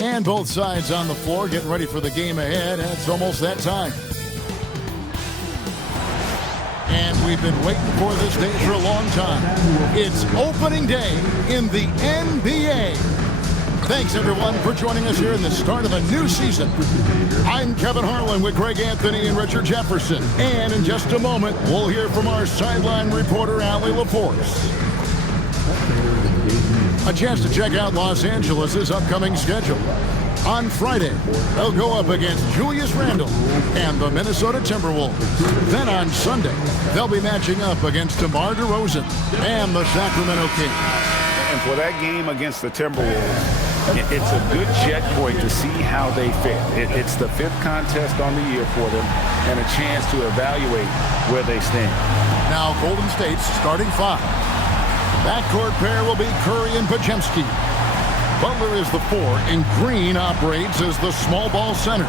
And both sides on the floor getting ready for the game ahead, and it's almost that time. And we've been waiting for this day for a long time. It's opening day in the NBA. Thanks, everyone, for joining us here in the start of a new season. I'm Kevin Harlan with Greg Anthony and Richard Jefferson. And in just a moment, we'll hear from our sideline reporter, Allie LaForce. A chance to check out Los Angeles' upcoming schedule. On Friday, they'll go up against Julius Randle and the Minnesota Timberwolves. Then on Sunday, they'll be matching up against DeMar DeRozan and the Sacramento Kings. And for that game against the Timberwolves, it's a good checkpoint to see how they fare. It's the fifth contest on the year for them and a chance to evaluate where they stand. Now Golden State's starting five. Backcourt pair will be Curry and Podziemski. Butler is the 4, and Green operates as the small ball center.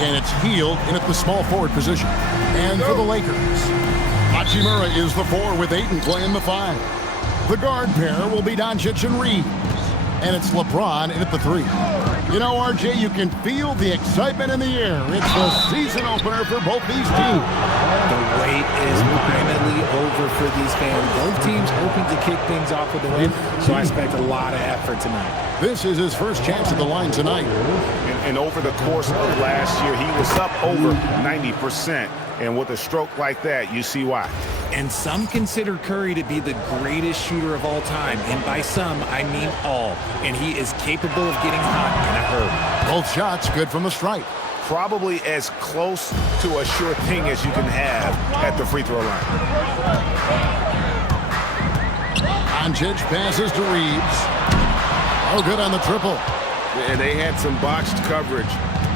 And it's Hield in at the small forward position. And for the Lakers, Hachimura is the 4 with Ayton playing the 5. The guard pair will be Doncic and Reeves. And it's LeBron in at the 3. You know, RJ, you can feel the excitement in the air. It's the season opener for both these teams. The wait is finally over for these fans. Both teams hoping to kick things off with a win, so I expect a lot of effort tonight. This is his first chance at the line tonight. And over the course of last year, he was up over 90%. And with a stroke like that, you see why. And some consider Curry to be the greatest shooter of all time. And by some, I mean all. And he is capable of getting hot in a hurry. Both shots good from the stripe. Probably as close to a sure thing as you can have at the free throw line. Doncic passes to Reeves. Oh, good on the triple. And they had some botched coverage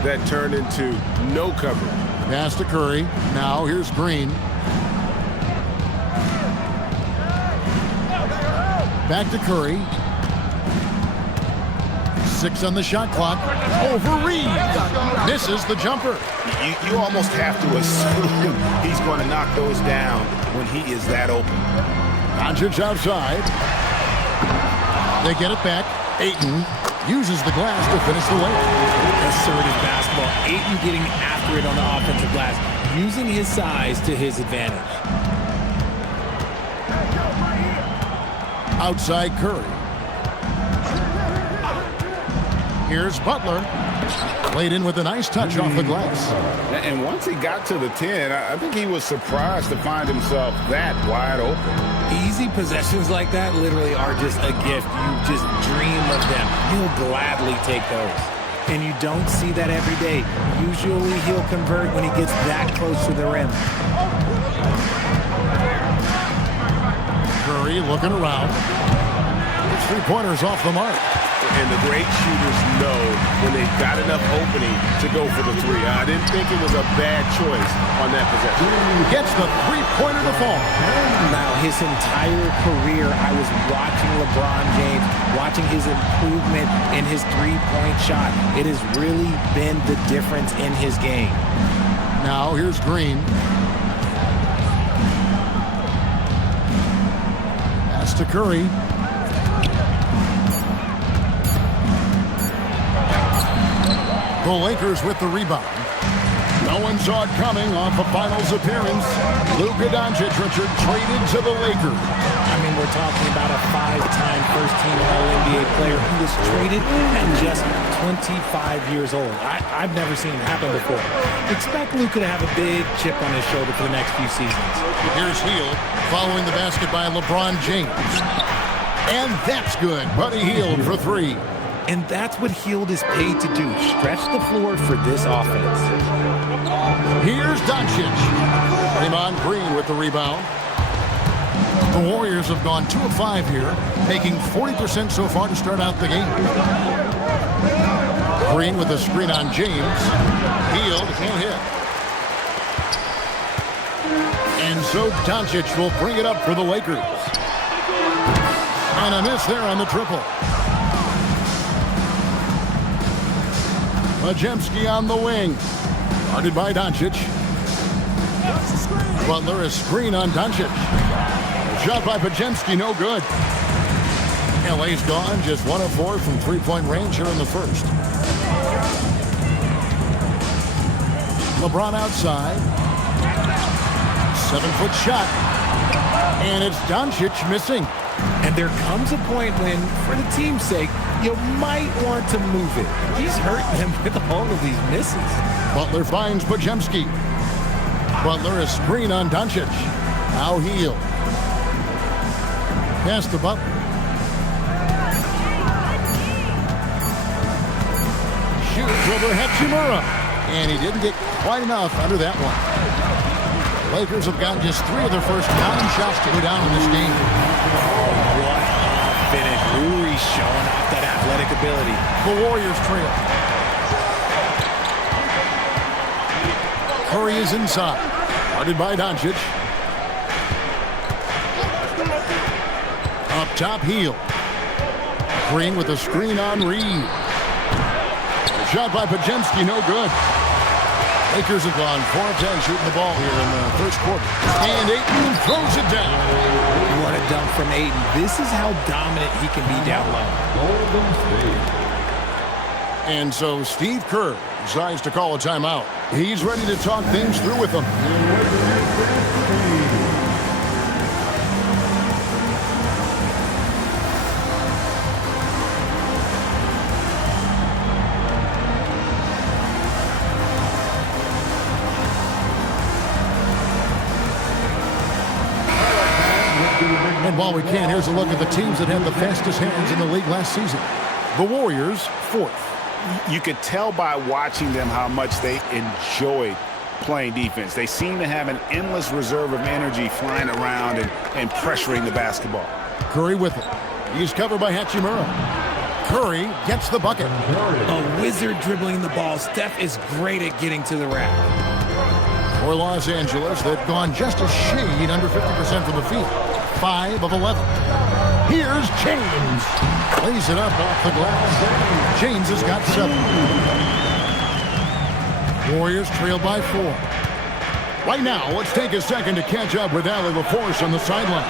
that turned into no coverage. Pass to Curry. Now here's Green. Back to Curry. 6 on the shot clock. Over Reeves. Misses the jumper. You almost have to assume he's going to knock those down when he is that open. Doncic outside. They get it back. Ayton uses the glass to finish the layup. Assertive basketball. Ayton getting after it on the offensive glass, using his size to his advantage. Outside Curry. Here's Butler. Played in with a nice touch off the glass. And once he got to the 10, I think he was surprised to find himself that wide open. Easy possessions like that literally are just a gift. You just dream of them. He'll gladly take those. And you don't see that every day. Usually he'll convert when he gets that close to the rim. Curry looking around. His three-pointers off the mark. And the great shooters know when they've got enough opening to go for the 3. I didn't think it was a bad choice on that possession. Gets the three-pointer to fall. Now, his entire career, I was watching LeBron James, watching his improvement in his three-point shot. It has really been the difference in his game. Now, here's Green. Pass to Curry. The Lakers with the rebound. No one saw it coming off a finals appearance. Luka Doncic, Richard, traded to the Lakers. I mean, we're talking about a 5-time first-team All-NBA player who was traded at just 25 years old. I've never seen it happen before. Expect Luka to have a big chip on his shoulder for the next few seasons. Here's Hield following the basket by LeBron James. And that's good. Buddy Hield for 3. And that's what Hield is paid to do, stretch the floor for this offense. Here's Doncic. Draymond Green with the rebound. The Warriors have gone 2 of 5 here, making 40% so far to start out the game. Green with a screen on James. Hield can't hit. And so Doncic will bring it up for the Lakers. And a miss there on the triple. Podziemski on the wing. Guarded by Doncic. Butler, a screen on Doncic. Shot by Podziemski, no good. LA's gone just 1 of 4 from three-point range here in the first. LeBron outside. 7-foot shot. And it's Doncic missing. And there comes a point when, for the team's sake, you might want to move it. He's hurting them with all of these misses. Butler finds Podziemski. Butler is screen on Doncic. Now Hield. Pass to Butler. Shoots over Hachimura. And he didn't get quite enough under that one. The Lakers have gotten just 3 of their first 9 shots to go down in this game. What a finish. Uri's showing off that athletic ability. The Warriors trail. Curry is inside. Guarded by Doncic. Up top, Hield. Green with a screen on Reed. Shot by Podziemski, no good. Lakers have gone 4 of 10 shooting the ball here in the first quarter. And Ayton throws it down. What a dunk from Ayton. This is how dominant he can be down low. And so Steve Kerr decides to call a timeout. He's ready to talk things through with them. And while we can, here's a look at the teams that had the fastest hands in the league last season. The Warriors, 4th. You could tell by watching them how much they enjoyed playing defense. They seem to have an endless reserve of energy flying around and pressuring the basketball. Curry with it. He's covered by Hachimura. Curry gets the bucket. A wizard dribbling the ball. Steph is great at getting to the rack. For Los Angeles, they've gone just a shade under 50% from the field. 5 of 11. Here's James. Lays it up off the glass. James has got 7. Warriors trail by 4. Right now, let's take a second to catch up with Allie LaForce on the sideline.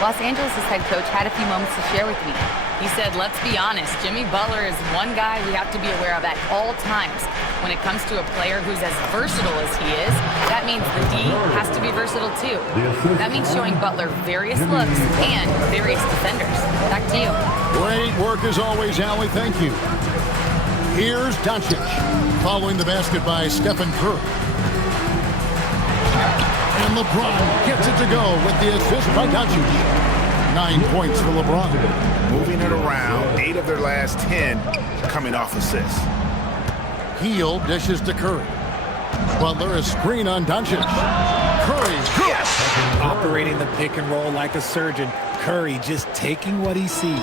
Los Angeles' head coach had a few moments to share with me. He said, let's be honest, Jimmy Butler is one guy we have to be aware of at all times. When it comes to a player who's as versatile as he is, that means the D has to be versatile too. That means showing Butler various looks and various defenders. Back to you. Great work as always, Allie. Thank you. Here's Doncic, following the basket by Stephen Curry. And LeBron gets it to go with the assist by Doncic. 9 points for LeBron. Moving it around, 8 of their last 10 coming off assists. Hield dishes to Curry. Butler is screen on Doncic. Curry. Yes! Operating the pick and roll like a surgeon. Curry just taking what he sees.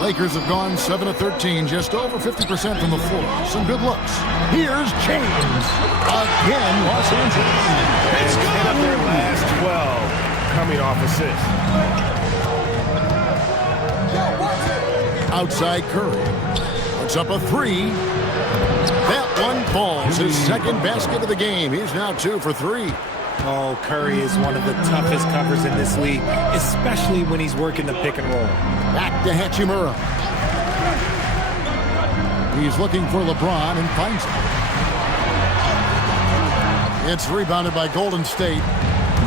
Lakers have gone 7 of 13, just over 50% from the floor. Some good looks. Here's James. Again, Los Angeles. It's 10 of their last 12 coming off assists. Outside Curry. Puts up a 3. That one falls. His second basket of the game. He's now 2 for 3. Oh, Curry is one of the toughest covers in this league, especially when he's working the pick and roll. Back to Hachimura. He's looking for LeBron and finds him. It's rebounded by Golden State.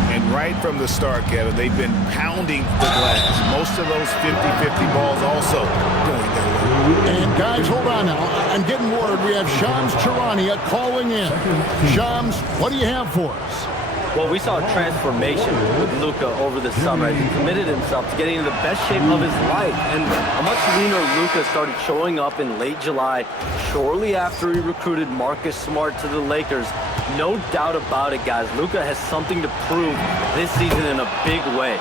And right from the start, Kevin, they've been pounding the glass. Most of those 50-50 balls also going their way. And guys, hold on now. I'm getting word we have Shams Charania calling in. Shams, what do you have for us? Well, we saw a transformation with Luka over the summer. He committed himself to getting in the best shape of his life. And a much leaner Luka started showing up in late July, shortly after he recruited Marcus Smart to the Lakers. No doubt about it, guys. Luka has something to prove this season in a big way.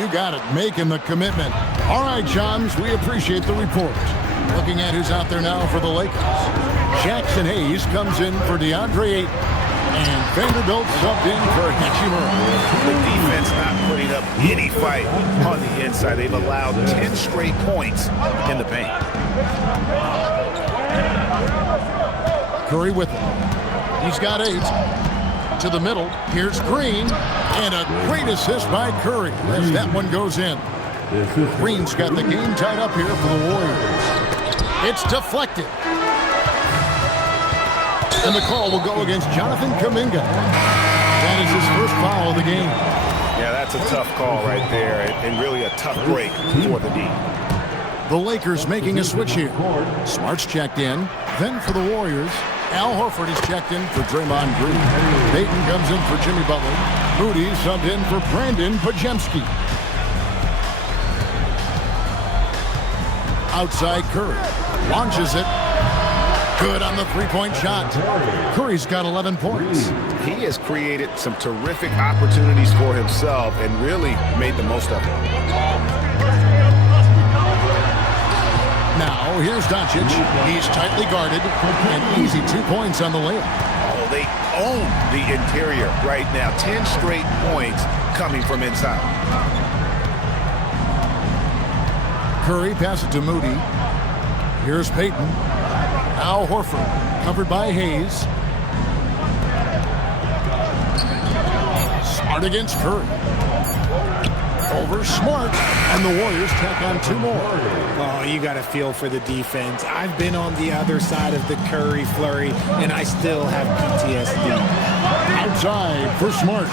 You got it, making the commitment. All right, Shams, we appreciate the report. Looking at who's out there now for the Lakers. Jackson Hayes comes in for DeAndre Ayton. And Vanderbilt subbed in for Hachimura. The defense not putting up any fight on the inside. They've allowed 10 straight points in the paint. Curry with it. He's got 8. To the middle. Here's Green. And a great assist by Curry as that one goes in. Green's got the game tied up here for the Warriors. It's deflected. And the call will go against Jonathan Kuminga. That is his first foul of the game. Yeah, that's a tough call right there, and really a tough break for the D. The Lakers making a switch here. Smart's checked in. Then for the Warriors, Al Horford is checked in for Draymond Green. Payton comes in for Jimmy Butler. Moody subbed in for Brandon Pajemski. Outside Curry. Launches it. Good on the three-point shot. Curry's got 11 points. He has created some terrific opportunities for himself and really made the most of it. Now, here's Doncic. He's tightly guarded. And easy 2 points on the layup. Oh, they own the interior right now. 10 straight points coming from inside. Curry passes to Moody. Here's Payton. Al Horford, covered by Hayes. Smart against Curry. Over Smart, and the Warriors tack on 2 more. Oh, you got to feel for the defense. I've been on the other side of the Curry flurry, and I still have PTSD. Outside for Smart.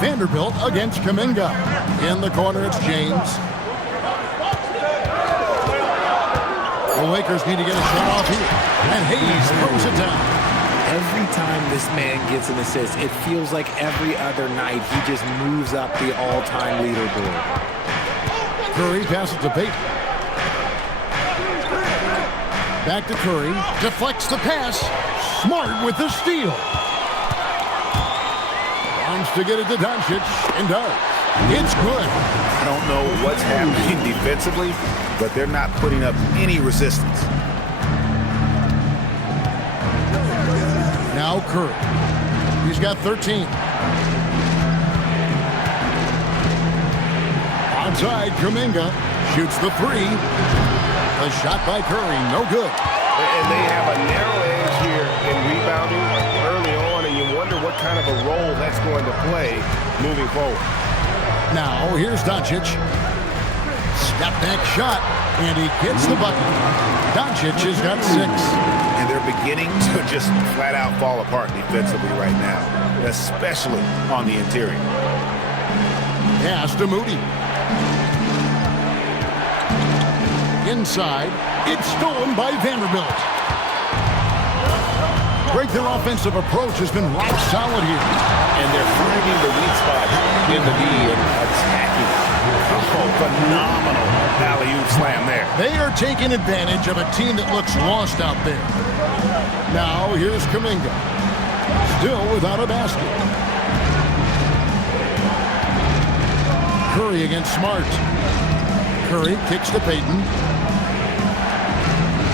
Vanderbilt against Kuminga. In the corner, it's James. The Lakers need to get a shot off here. And Hayes throws it down. Every time this man gets an assist, it feels like every other night he just moves up the all-time leaderboard. Curry passes to Payton. Back to Curry. Deflects the pass. Smart with the steal. Wants to get it to Doncic and does. It's good. I don't know what's happening defensively, but they're not putting up any resistance. Now Curry. He's got 13. Onside, Kuminga shoots the 3. A shot by Curry, no good. And they have a narrow edge here in rebounding early on, and you wonder what kind of a role that's going to play moving forward. Now, here's Doncic. Step back shot, and he gets the bucket. Doncic has got 6. And they're beginning to just flat out fall apart defensively right now, especially on the interior. Pass to Moody. Inside, it's stolen by Vanderbilt. Great, their offensive approach has been rock solid here. And they're finding the weak spot in the D and attacking. Oh, phenomenal alley-oop slam there. They are taking advantage of a team that looks lost out there. Now, here's Kuminga. Still without a basket. Curry against Smart. Curry kicks to Payton.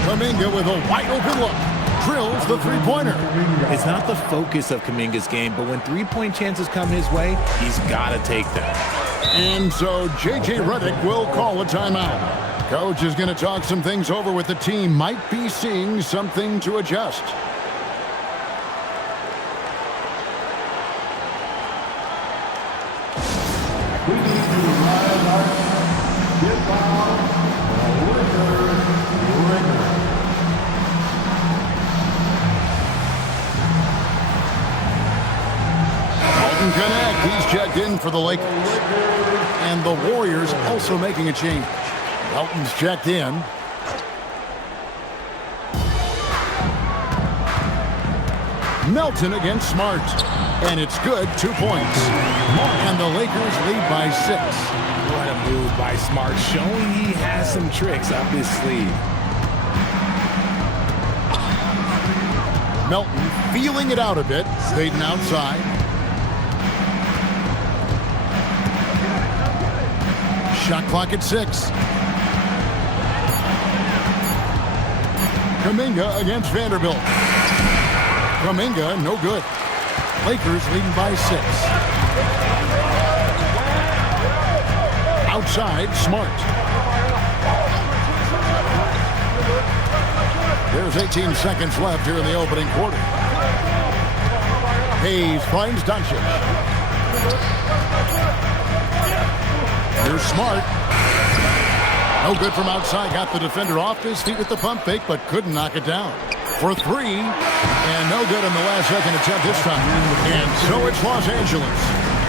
Kuminga with a wide-open look. Drills the three-pointer. It's not the focus of Kuminga's game, but when three-point chances come his way, he's got to take them. And so J.J. Redick will call a timeout. Coach is going to talk some things over with the team. Might be seeing something to adjust. Connect. He's checked in for the Lakers. And the Warriors also making a change. Elton's checked in. Melton against Smart. And it's good, 2 points. And the Lakers lead by 6. What a move by Smart, showing he has some tricks up his sleeve. Melton feeling it out a bit. Fading outside. Shot clock at 6. Kuminga against Vanderbilt. Kuminga, no good. Lakers leading by 6. Outside, Smart. There's 18 seconds left here in the opening quarter. Hayes finds Doncic. Here's Smart. No good from outside. Got the defender off his feet with the pump fake, but couldn't knock it down. For three, and no good in the last second attempt this time. And so it's Los Angeles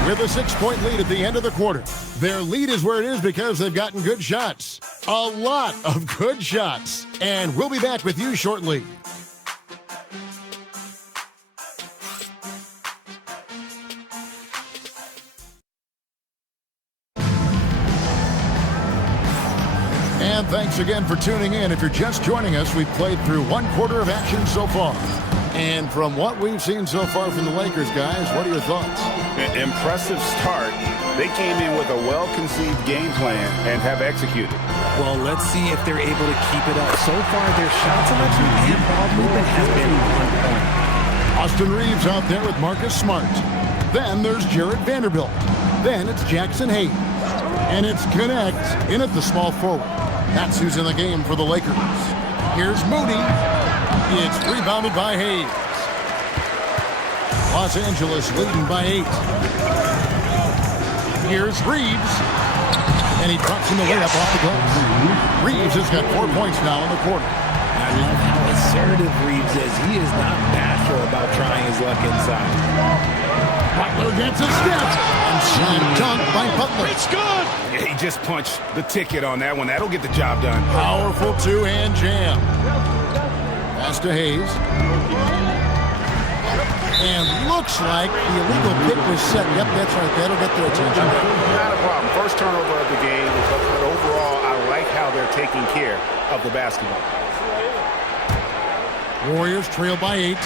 with a 6-point lead at the end of the quarter. Their lead is where it is because they've gotten good shots. A lot of good shots. And we'll be back with you shortly. And thanks again for tuning in. If you're just joining us, we've played through one quarter of action so far. And from what we've seen so far from the Lakers, guys, what are your thoughts? Impressive start. They came in with a well-conceived game plan and have executed. Well, let's see if they're able to keep it up. So far, their shot selection and ball movement has been on point. Austin Reeves out there with Marcus Smart. Then there's Jarrett Vanderbilt. Then it's Jackson Hayes. And it's Connect in at the small forward. That's who's in the game for the Lakers. Here's Moody. It's rebounded by Hayes. Los Angeles leading by 8. Here's Reeves. And he drops him the layup off the glass. Reeves has got 4 points now in the quarter. I love how assertive Reeves is. He is not bashful about trying his luck inside. Butler gets a step. And slam dunk by Butler. It's good. Yeah, he just punched the ticket on that one. That'll get the job done. Powerful two-hand jam. Pass to Hayes. And looks like the illegal pick was set. Yep, that's right. That'll get their attention. Not a problem. First turnover of the game. But overall, I like how they're taking care of the basketball. Warriors trail by 8.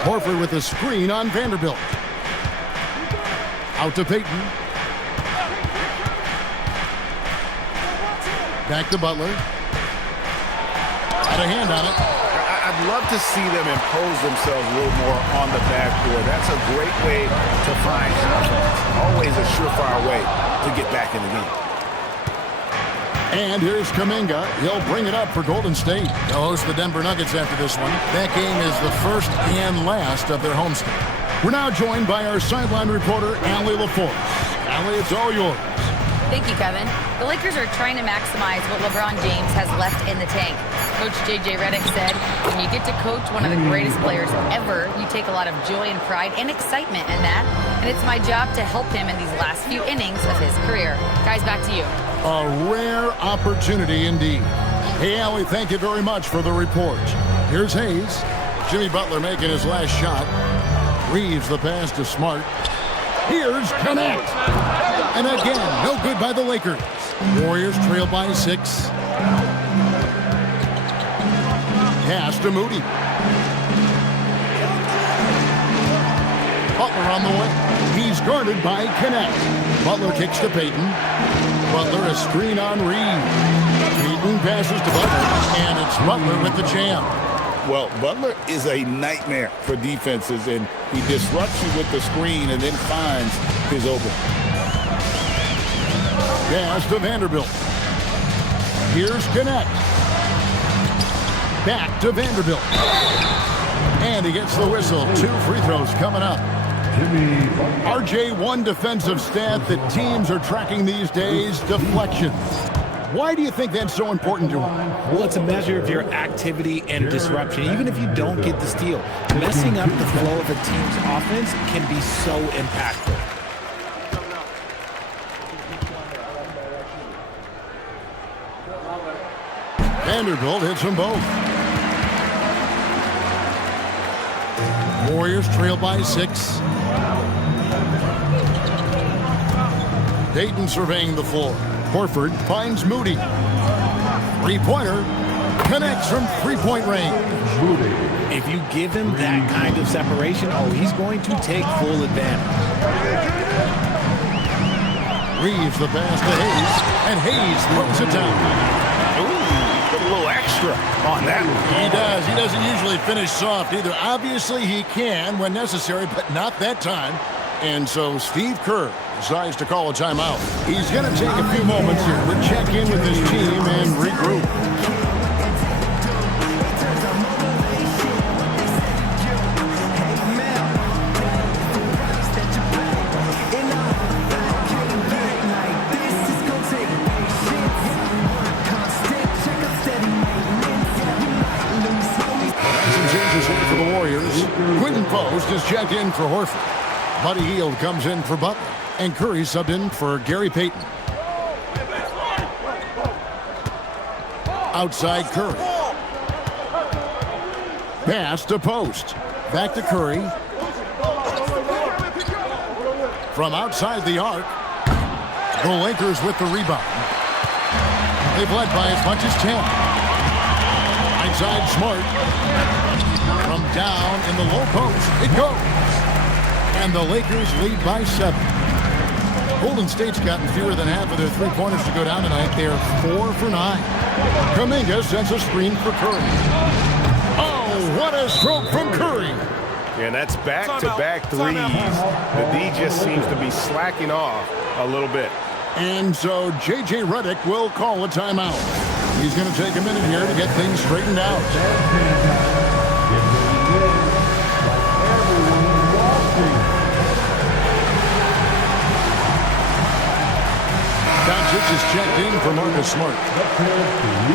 Horford with a screen on Vanderbilt. Out to Payton. Back to Butler. Had a hand on it. I'd love to see them impose themselves a little more on the backboard. That's a great way to find confidence. Always a surefire way to get back in the game. And here's Kuminga. He'll bring it up for Golden State. They'll host the Denver Nuggets after this one. That game is the first and last of their homestand. We're now joined by our sideline reporter, Allie LaForce. Allie, it's all yours. Thank you, Kevin. The Lakers are trying to maximize what LeBron James has left in the tank. Coach J.J. Redick said, when you get to coach one of the greatest players ever, you take a lot of joy and pride and excitement in that. And it's my job to help him in these last few innings of his career. Guys, back to you. A rare opportunity indeed. Hey, Allie, thank you very much for the report. Here's Hayes. Jimmy Butler making his last shot. Reeves the pass to Smart. Here's Connect. And again, no good by the Lakers. Warriors trail by 6. Pass to Moody. Butler on the way. He's guarded by Connect. Butler kicks to Payton. Butler a screen on Reeves. Payton passes to Butler. And it's Butler with the jam. Well, Butler is a nightmare for defenses, and he disrupts you with the screen and then finds his open. Pass to Vanderbilt. Here's Connect. Back to Vanderbilt. And he gets the whistle. 2 free throws coming up. RJ, one defensive stat that teams are tracking these days, deflections. Why do you think that's so important to him? Well, it's a measure of your activity and disruption, even if you don't get the steal. Messing up the flow of a team's offense can be so impactful. Vanderbilt hits them both. Warriors trail by 6. Payton surveying the floor. Horford finds Moody. Three-pointer connects from three-point range. If you give him that kind of separation, he's going to take full advantage. Reeves the pass to Hayes, and Hayes throws it down. Ooh, a little extra on that one. He does. He doesn't usually finish soft either. Obviously, he can when necessary, but not that time. And so Steve Kerr decides to call a timeout. He's going to take a few moments here to check in with his team and regroup. Next is checked in for Horford. Buddy Hield comes in for Butler. And Curry subbed in for Gary Payton. Outside Curry. Pass to post. Back to Curry. From outside the arc. The Lakers with the rebound. They've led by as much as 10. Inside Smart. From down in the low post. It goes. And the Lakers lead by 7. Golden State's gotten fewer than half of their three-pointers to go down tonight. They are 4 for 9. Kuminga sends a screen for Curry. Oh, what a stroke from Curry. And that's back-to-back threes. The D just seems to be slacking off a little bit. And so J.J. Redick will call a timeout. He's going to take a minute here to get things straightened out. Doncic is checked in for Marcus Smart.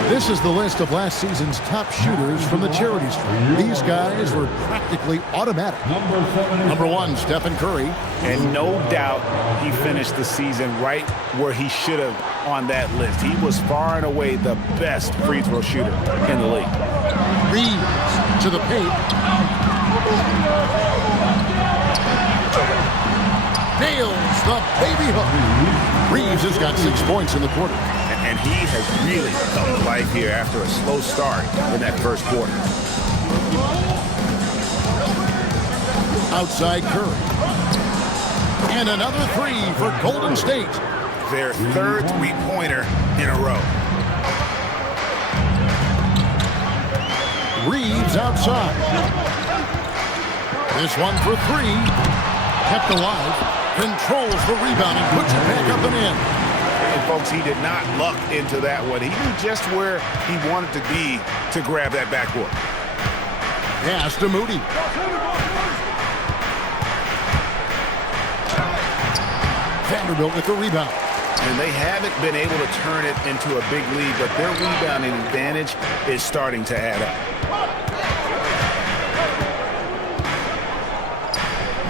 This is the list of last season's top shooters from the charity stripe. These guys were practically automatic. Number 1, Stephen Curry. And no doubt he finished the season right where he should have on that list. He was far and away the best free throw shooter in the league. Reeves to the paint. Nails the baby hook. Reeves has got 6 points in the quarter. And he has really come to life here after a slow start in that first quarter. Outside Curry. And another 3 for Golden State. Their third three-pointer in a row. Reeves outside. This one for 3. Kept alive. Controls the rebound and puts it back up and in. And folks, he did not luck into that one. He knew just where he wanted to be to grab that backboard. Pass to Moody. Vanderbilt with the rebound. And they haven't been able to turn it into a big lead, but their rebounding advantage is starting to add up.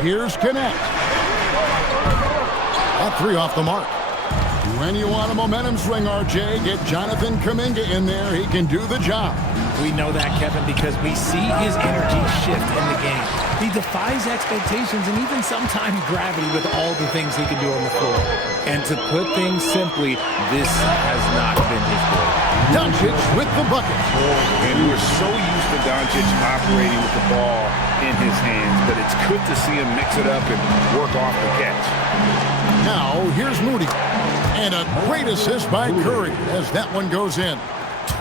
Here's Connect. That 3 off the mark. When you want a momentum swing, RJ, get Jonathan Kuminga in there. He can do the job. We know that, Kevin, because we see his energy shift in the game. He defies expectations and even sometimes gravity with all the things he can do on the floor. And to put things simply, this has not been his day. Doncic with the bucket. And we're so used to Doncic operating with the ball in his hands, but it's good to see him mix it up and work off the catch. Now, here's Moody. And a great assist by Curry as that one goes in.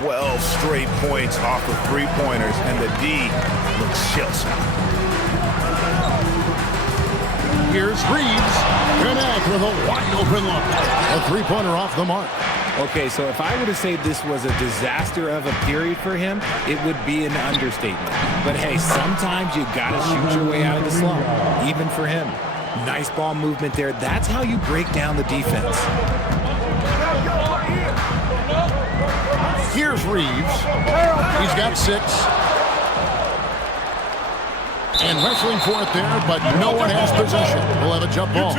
12 straight points off of three-pointers, and the D looks shell-shocked. Here's Reeves. Connect with a wide-open look. A three-pointer off the mark. Okay, so if I were to say this was a disaster of a period for him, it would be an understatement. But hey, sometimes you gotta shoot your way out of the slump, even for him. Nice ball movement there. That's how you break down the defense. Here's Reeves. He's got 6. And wrestling for it there, but no one has possession. We'll have a jump ball.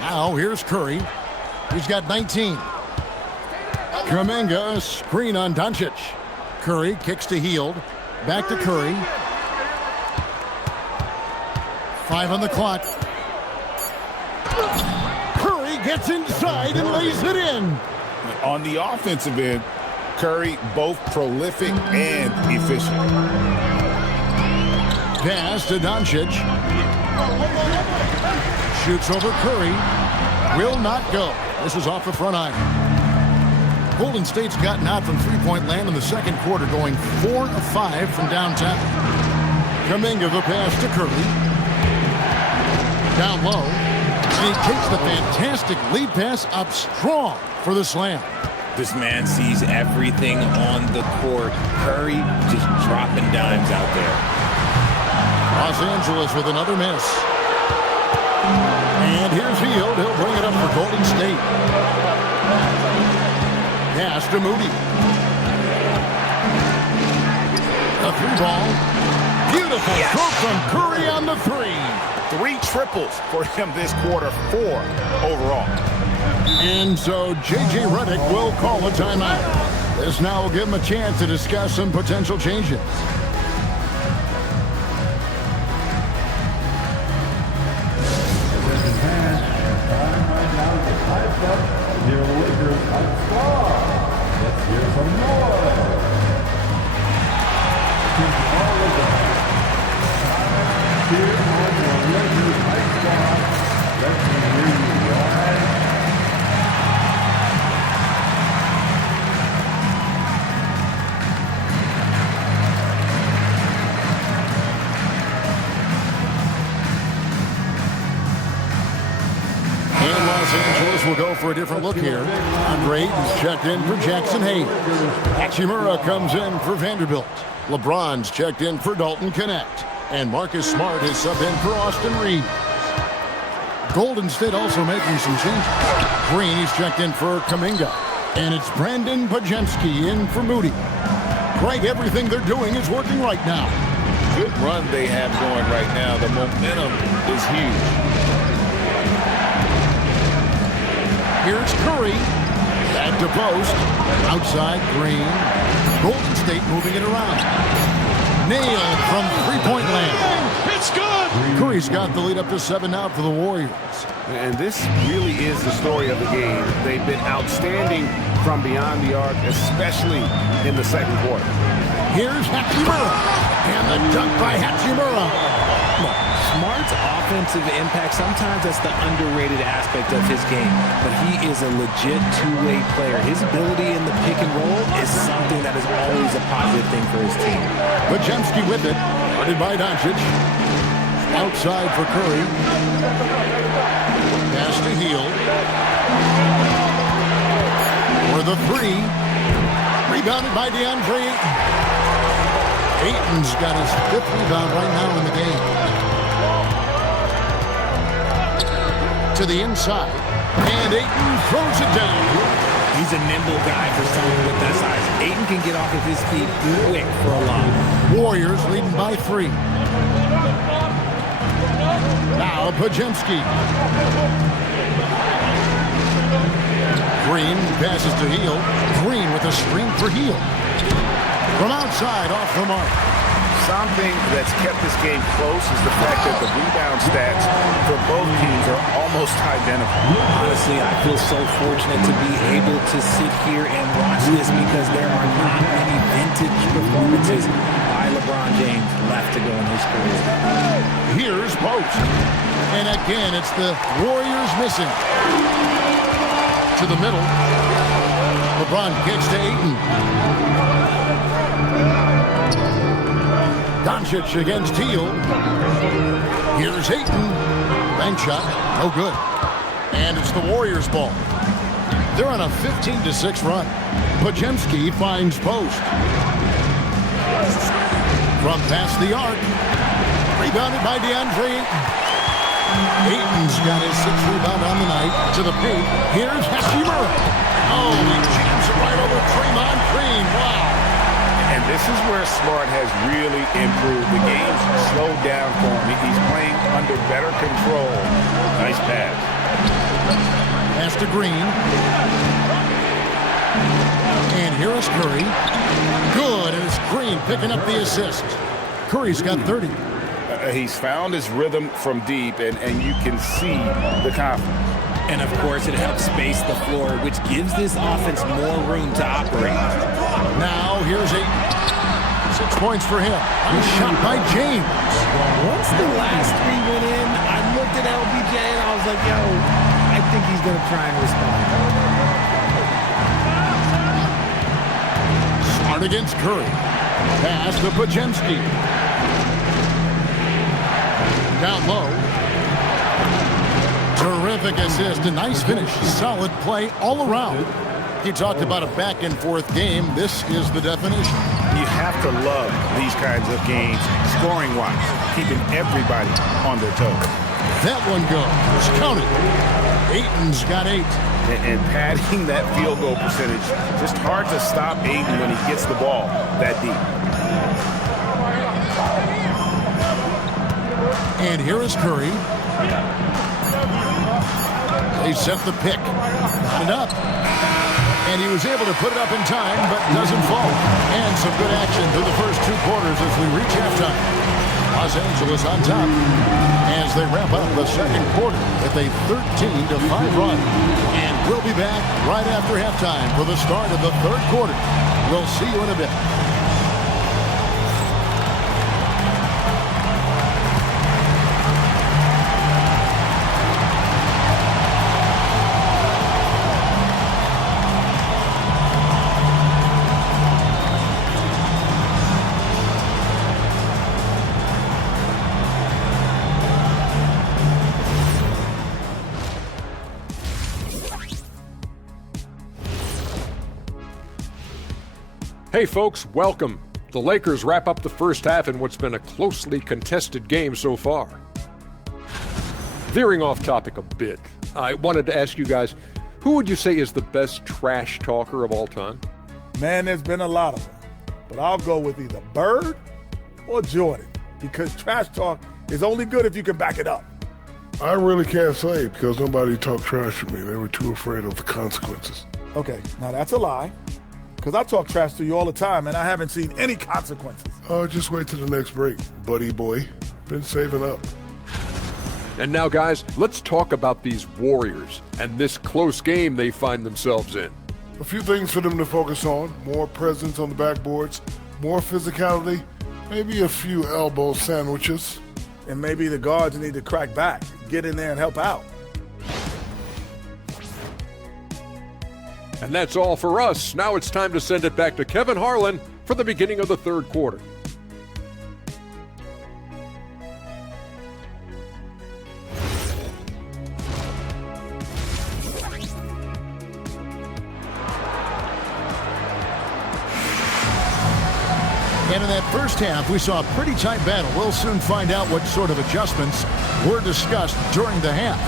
Now here's Curry. He's got 19. Kuminga, screen on Doncic. Curry kicks to Hield. Back to Curry. 5 on the clock. Curry gets inside and lays it in. On the offensive end, Curry both prolific and efficient. Pass to Doncic. Shoots over Curry. Will not go. This is off the front iron. Golden State's gotten out from three-point land in the second quarter, going 4 of 5 from downtown. Kuminga the pass to Curry. Down low. And he takes the fantastic lead pass up strong for the slam. This man sees everything on the court. Curry just dropping dimes out there. Los Angeles with another miss. And here's Hield. He'll bring it up for Golden State. Pass to Moody. A three ball. Beautiful stroke from Curry on the three. 3 triples for him this quarter, 4 overall. And so J.J. Redick will call a timeout. This now will give him a chance to discuss some potential changes. Let's hear some more. Here on the Lakers High Squad. Let's hear you right. And Los Angeles will go for a different look here. Andre is checked in for Jackson Hayes. Hachimura comes in for Vanderbilt. LeBron's checked in for Dalton Connect. And Marcus Smart is subbed in for Austin Reeves. Golden State also making some changes. Green is checked in for Kuminga. And it's Brandon Pajemski in for Moody. Greg, everything they're doing is working right now. Good run they have going right now. The momentum is huge. Here's Curry. Back to post. Outside Green. Golden State moving it around. Nailed from three-point land. It's good! Curry's got the lead up to 7 now for the Warriors. And this really is the story of the game. They've been outstanding from beyond the arc, especially in the second quarter. Here's Hachimura. And the dunk by Hachimura. Look, Smart's offensive impact, sometimes that's the underrated aspect of his game. But he is a legit two-way player. His ability in the pick and roll is something that is always a positive thing for his team. Pajemski with it. Guarded by Doncic. Outside for Curry. Pass to Hield. For the three. Rebounded by DeAndre Ayton. Ayton's got his 5th rebound right now in the game. To the inside. And Ayton throws it down. He's a nimble guy for someone with that size. Ayton can get off of his feet quick for a lob. Warriors leading by 3. Now Pajemski. Green passes to Hield. Green with a screen for Hield. From outside, off the mark. Something that's kept this game close is the fact that the rebound stats for both teams are almost identical. Honestly, I feel so fortunate to be able to sit here and watch this because there are not many vintage performances by LeBron James left to go in his career. Here's Post. And again, it's the Warriors missing. To the middle. LeBron kicks to Ayton. Doncic against Hield. Here's Ayton. Bank shot. No good. And it's the Warriors' ball. They're on a 15-6 run. Pajemski finds Post. From past the arc. Rebounded by DeAndre Ayton. Ayton's got his 6th rebound on the night. To the paint. Here's Hachimura. Oh, he jams it right over Draymond Green. Wow. And this is where Smart has really improved. The game's slowed down for him. He's playing under better control. Nice pass. Pass to Green. And here is Curry. Good, and it's Green picking up the assist. Curry's got 30. He's found his rhythm from deep, and you can see the confidence. And, of course, it helps space the floor, which gives this offense more room to operate. Now, here's Ayton. 6 points for him. Nice shot by James. Once the last 3 went in, I looked at LBJ and I was like, yo, I think he's going to try and respond. Smart against Curry. Pass to Pajemski. Down low. Terrific assist. A nice finish. Solid play all around. You talked about a back-and-forth game. This is the definition. You have to love these kinds of games, scoring-wise, keeping everybody on their toes. That one goes. Counted. Ayton's got 8. And padding that field goal percentage, just hard to stop Ayton when he gets the ball that deep. And here is Curry. They set the pick. Got it up. And he was able to put it up in time, but doesn't fall. And some good action through the first 2 quarters as we reach halftime. Los Angeles on top as they wrap up the second quarter with a 13-5 run. And we'll be back right after halftime for the start of the third quarter. We'll see you in a bit. Hey folks, welcome. The Lakers wrap up the first half in what's been a closely contested game so far. Veering off topic a bit, I wanted to ask you guys, who would you say is the best trash talker of all time? Man, there's been a lot of them, but I'll go with either Bird or Jordan, because trash talk is only good if you can back it up. I really can't say because nobody talked trash to me. They were too afraid of the consequences. Okay, now that's a lie, because I talk trash to you all the time, and I haven't seen any consequences. Just wait till the next break, buddy boy. Been saving up. And now, guys, let's talk about these Warriors and this close game they find themselves in. A few things for them to focus on. More presence on the backboards, more physicality, maybe a few elbow sandwiches. And maybe the guards need to crack back, get in there and help out. And that's all for us. Now it's time to send it back to Kevin Harlan for the beginning of the third quarter. And in that first half, we saw a pretty tight battle. We'll soon find out what sort of adjustments were discussed during the half.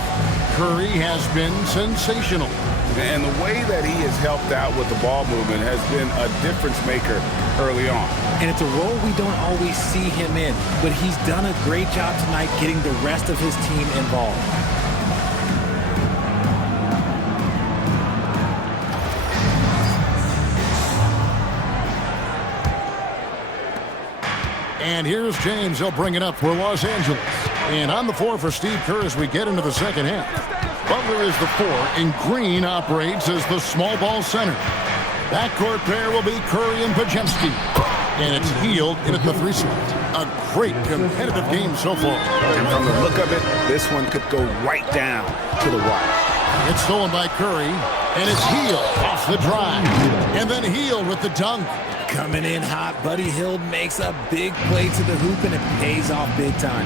Curry has been sensational. And the way that he has helped out with the ball movement has been a difference maker early on. And it's a role we don't always see him in, but he's done a great job tonight getting the rest of his team involved. And here's James. He'll bring it up for Los Angeles. And on the floor for Steve Kerr as we get into the second half. Butler is the 4, and Green operates as the small ball center. Backcourt pair will be Curry and Podziemski. And it's Hield in at the 3 slot. A great competitive game so far. And from the look of it, this one could go right down to the wire. It's stolen by Curry, and it's Hield off the drive. And then Hield with the dunk. Coming in hot, Buddy Hield makes a big play to the hoop, and it pays off big time.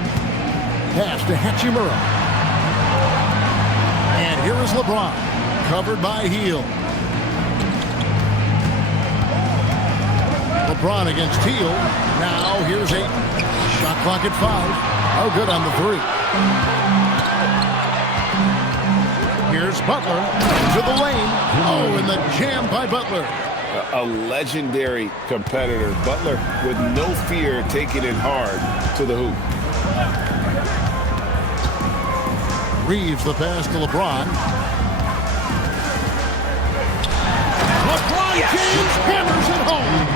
Pass to Hachimura. And here is LeBron, covered by Hield. LeBron against Hield. Now here's 8. Shot clock at 5. Oh, good on the 3. Here's Butler into the lane. Oh, and the jam by Butler. A legendary competitor. Butler with no fear taking it hard to the hoop. Reeves the pass to LeBron. LeBron James hammers it home.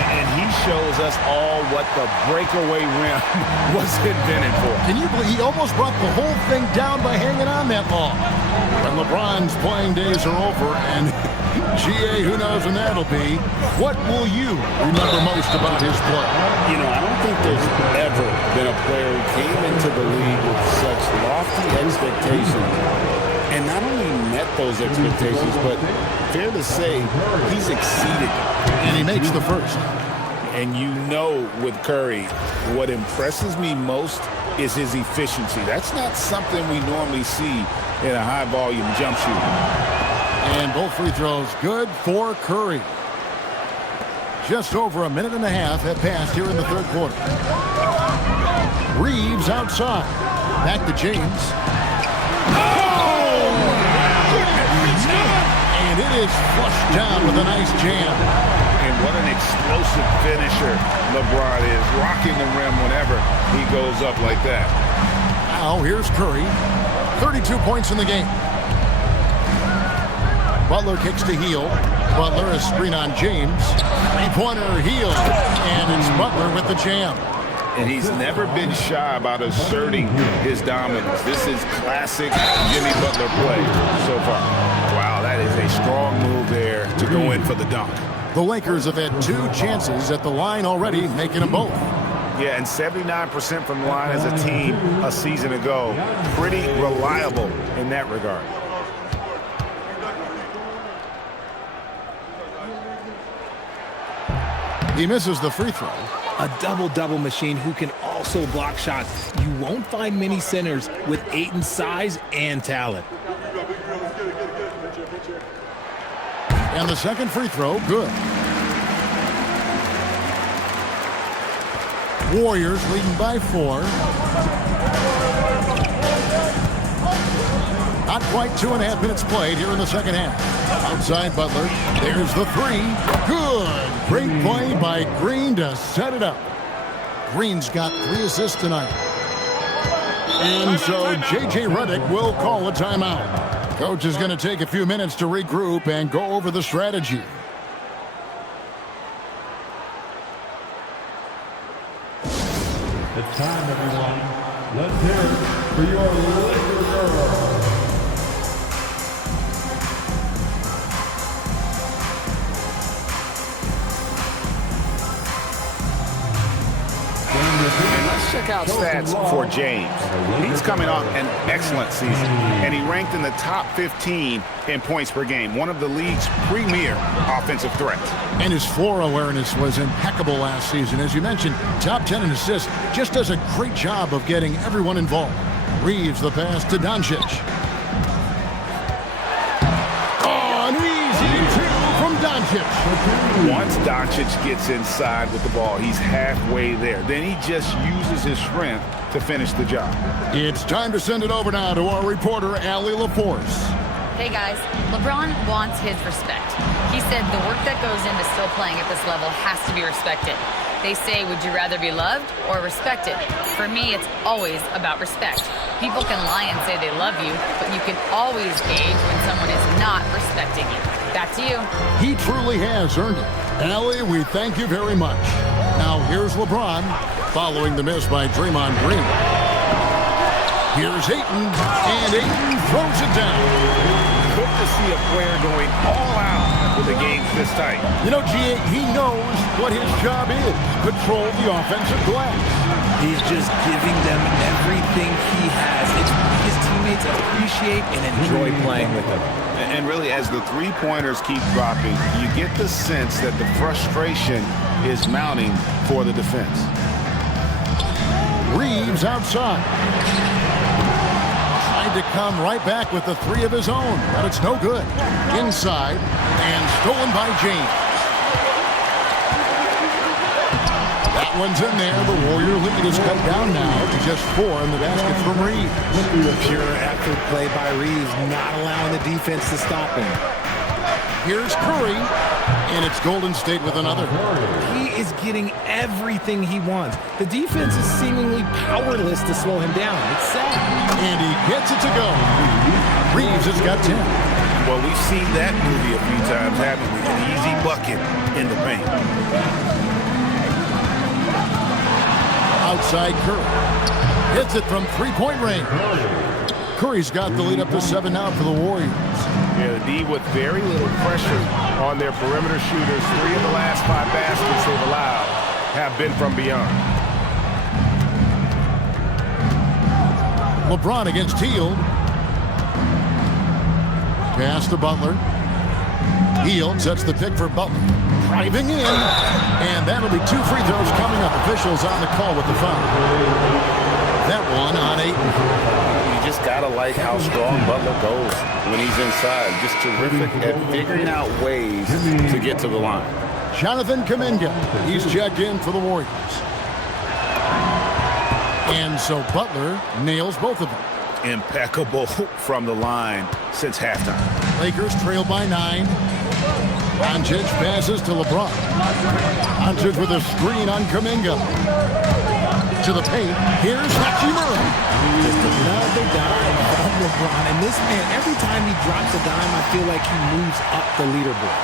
And he shows us all what the breakaway rim was invented for. Can you believe he almost brought the whole thing down by hanging on that long? And LeBron's playing days are over, and GA, who knows when that'll be. What will you remember most about his play? You know, I don't think there's ever been a player who came into the league with such lofty expectations and not only met those expectations, but fair to say, he's exceeded. And he makes the first. And you know with Curry, what impresses me most is his efficiency. That's not something we normally see in a high-volume jump shooter. And both free throws good for Curry. Just over a minute and a half have passed here in the third quarter. Reeves outside. Back to James. And it is flushed down with a nice jam. And what an explosive finisher LeBron is, rocking the rim whenever he goes up like that. Now here's Curry. 32 points in the game. Butler kicks to Heel. Butler is screen on James. Three-pointer Heel. And it's Butler with the jam. And he's never been shy about asserting his dominance. This is classic Jimmy Butler play so far. Wow, that is a strong move there to go in for the dunk. The Lakers have had 2 chances at the line already, making them both. Yeah, and 79% from the line as a team a season ago. Pretty reliable in that regard. He misses the free throw. A double-double machine who can also block shots. You won't find many centers with Ayton's size and talent. And the second free throw, good. Warriors leading by 4. Not quite 2.5 minutes played here in the second half. Outside Butler. There's the 3. Good. Great play by Green to set it up. Green's got 3 assists tonight. And so J.J. Redick will call a timeout. Coach is going to take a few minutes to regroup and go over the strategy. It's time, everyone. Let's hear it for your Lakers girls. And let's check out stats for James. He's coming off an excellent season, and he ranked in the top 15 in points per game, one of the league's premier offensive threats. And his floor awareness was impeccable last season. As you mentioned, top 10 in assists, just does a great job of getting everyone involved. Reeves the pass to Doncic. Oh, an easy 2 from Doncic. Once Doncic gets inside with the ball, he's halfway there. Then he just uses his strength to finish the job. It's time to send it over now to our reporter, Allie LaForce. Hey guys, LeBron wants his respect. He said the work that goes into still playing at this level has to be respected. They say, would you rather be loved or respected? For me, it's always about respect. People can lie and say they love you, but you can always gauge when someone is not respecting you. Back to you. He truly has earned it. Allie, we thank you very much. Now here's LeBron, following the miss by Draymond Green. Here's Ayton, and Ayton throws it down. Good to see a player going all out with the games this tight. You know, G.A., he knows what his job is. Control the offensive glass. He's just giving them everything he has. It's what his teammates appreciate and enjoy playing with him. And really, as the three-pointers keep dropping, you get the sense that the frustration is mounting for the defense. Reeves outside. Tried to come right back with the 3 of his own, but it's no good. Inside, and stolen by James. That one's in there. The Warrior lead is cut down now to just 4 in the basket from Reeves. Pure effort play by Reeves, not allowing the defense to stop him. Here's Curry, and it's Golden State with another. He is getting everything he wants. The defense is seemingly powerless to slow him down. It's sad. And he gets it to go. Reeves has got 10. Well, we've seen that movie a few times, haven't we? An easy bucket in the paint. Outside Curry. Hits it from three-point range. Curry's got the lead up to 7 now for the Warriors. Yeah, the D with very little pressure on their perimeter shooters. 3 of the last 5 baskets they've allowed have been from beyond. LeBron against Hield. Pass to Butler. Hield sets the pick for Butler. Driving in. And that'll be 2 free throws coming up. Officials on the call with the foul. That one on 8. You just gotta like how strong Butler goes when he's inside. Just terrific at figuring out ways to get to the line. Jonathan Kuminga. He's checked in for the Warriors. And so Butler nails both of them. Impeccable from the line since halftime. Lakers trail by 9. Doncic passes to LeBron. Doncic with a screen on Kuminga. To the paint. Here's Hachimura. Just another dime from LeBron. And this man, every time he drops a dime, I feel like he moves up the leaderboard.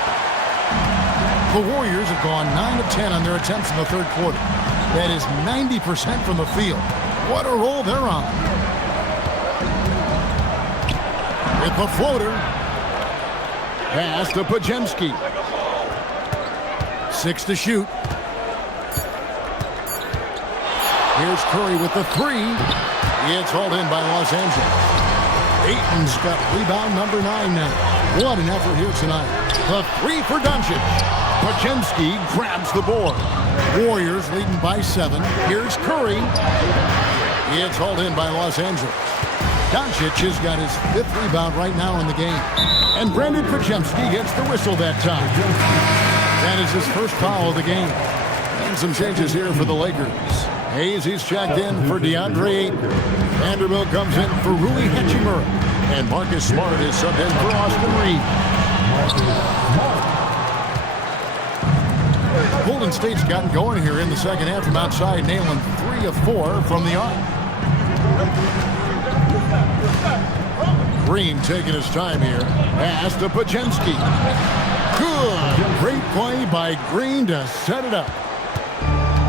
The Warriors have gone 9 of 10 on their attempts in the third quarter. That is 90% from the field. What a roll they're on. With the floater. Pass to Podziemski. 6 to shoot. Here's Curry with the 3. It's hauled in by Los Angeles. Ayton's got rebound number 9 now. What an effort here tonight. The 3 for Doncic. Podziemski grabs the board. Warriors leading by 7. Here's Curry. It's hauled in by Los Angeles. Doncic has got his 5th rebound right now in the game. And Brandon Podziemski gets the whistle that time. That is his first foul of the game. And some changes here for the Lakers. Hayes, he's checked in for DeAndre Ayton. Vanderbilt comes in for Rui Hachimura. And Marcus Smart is subbed in for Austin Reeves. Golden State's gotten going here in the second half from outside, nailing 3 of 4 from the arc. Green taking his time here. Pass to Podziemski. Good. Great play by Green to set it up.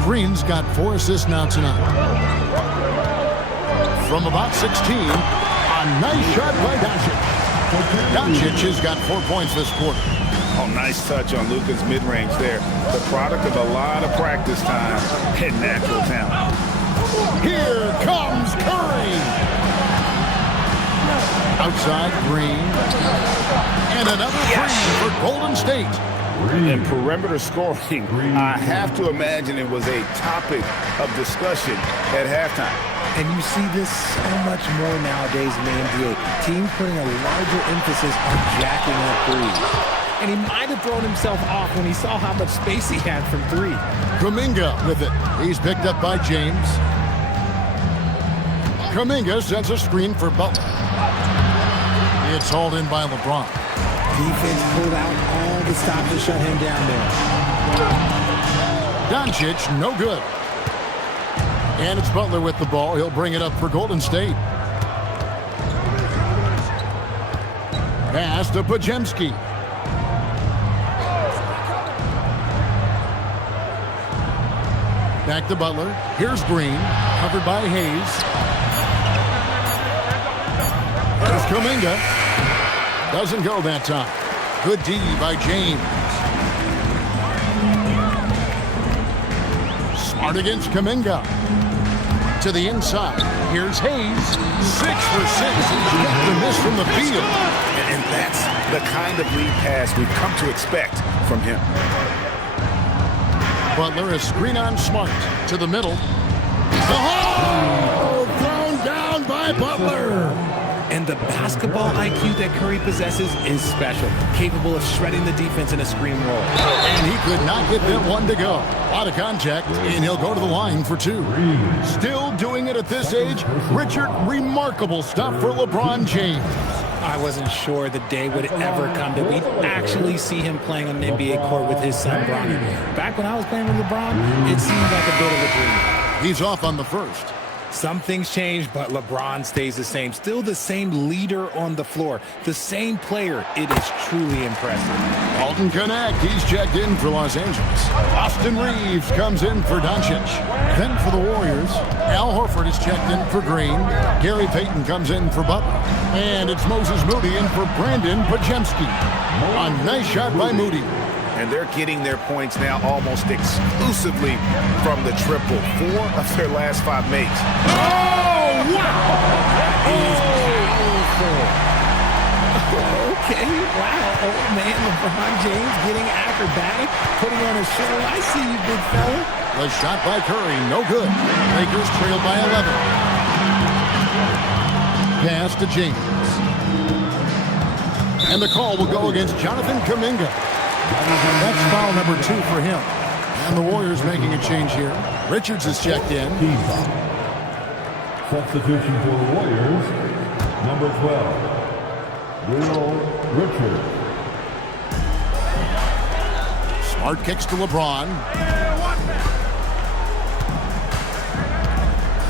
Green's got 4 assists now tonight. From about 16, a nice shot by Doncic. Doncic has got 4 points this quarter. Oh, nice touch on Luka's mid-range there. The product of a lot of practice time and natural talent. Here comes Curry. Outside, Green. And another 3 for Golden State. And perimeter scoring, I have to imagine it was a topic of discussion at halftime. And you see this so much more nowadays in the NBA. Teams putting a larger emphasis on jacking up threes. And he might have thrown himself off when he saw how much space he had from 3. Kuminga with it. He's picked up by James. Kuminga sends a screen for Butler. It's hauled in by LeBron. Defense pulled out all the stops to shut him down there. Doncic, no good. And it's Butler with the ball. He'll bring it up for Golden State. Pass to Podziemski. Back to Butler. Here's Green. Covered by Hayes. There's Kuminga. Doesn't go that time. Good D by James. Smart against Kuminga. To the inside. Here's Hayes. 6 for 6. He's got the miss from the field. And that's the kind of lead pass we've come to expect from him. Butler, a screen on Smart. To the middle. Oh! Thrown down by Butler. And the basketball IQ that Curry possesses is special, capable of shredding the defense in a screen roll. And he could not get that one to go. Out of contact, and he'll go to the line for 2. Still doing it at this age. Richard, remarkable stuff for LeBron James. I wasn't sure the day would ever come that we'd actually see him playing on an NBA court with his son, Bronny. Back when I was playing with LeBron, it seemed like a bit of a dream. He's off on the first. Some things change, but LeBron stays the same. Still the same leader on the floor. The same player. It is truly impressive. Alton Connect, he's checked in for Los Angeles. Austin Reeves comes in for Doncic. Then for the Warriors, Al Horford is checked in for Green. Gary Payton comes in for Butler. And it's Moses Moody in for Brandon Podziemski. A nice shot by Moody. And they're getting their points now almost exclusively from the triple. 4 of their last 5 makes. Oh, wow! Okay, wow. Oh, man, LeBron James getting acrobatic, putting on a show. I see you, big fella. The shot by Curry, no good. Lakers trailed by 11. Pass to James. And the call will go against Jonathan Kuminga. That's foul number 2 for him. And the Warriors making a change here. Richards is checked in. Substitution for the Warriors, number 12, Will Richard. Smart kicks to LeBron.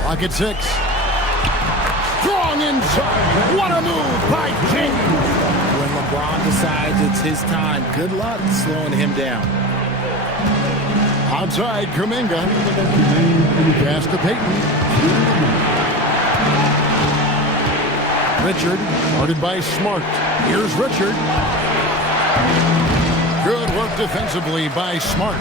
Clock at 6. Strong inside. What a move by James. When LeBron decides it's his time, good luck slowing him down. Outside, Kuminga. Pass to Payton. Richard, guarded by Smart. Here's Richard. Good work defensively by Smart.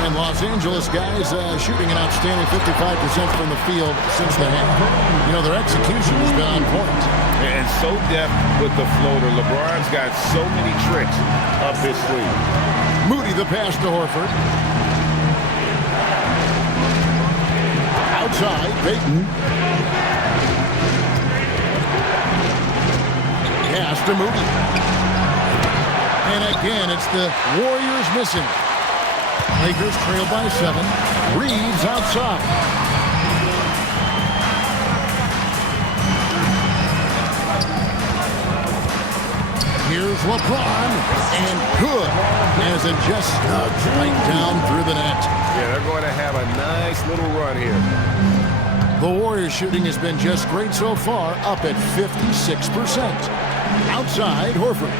And Los Angeles guys shooting an outstanding 55% from the field since the half. You know, their execution has been on point. And so deft with the floater. LeBron's got so many tricks up his sleeve. Moody the pass to Horford. Outside, Payton. Pass to Moody. And again, it's the Warriors missing. Lakers trail by 7. Reeves outside. Here's LeBron, and good, as it just snugs right down through the net. Yeah, they're going to have a nice little run here. The Warriors shooting has been just great so far, up at 56%. Outside, Horford.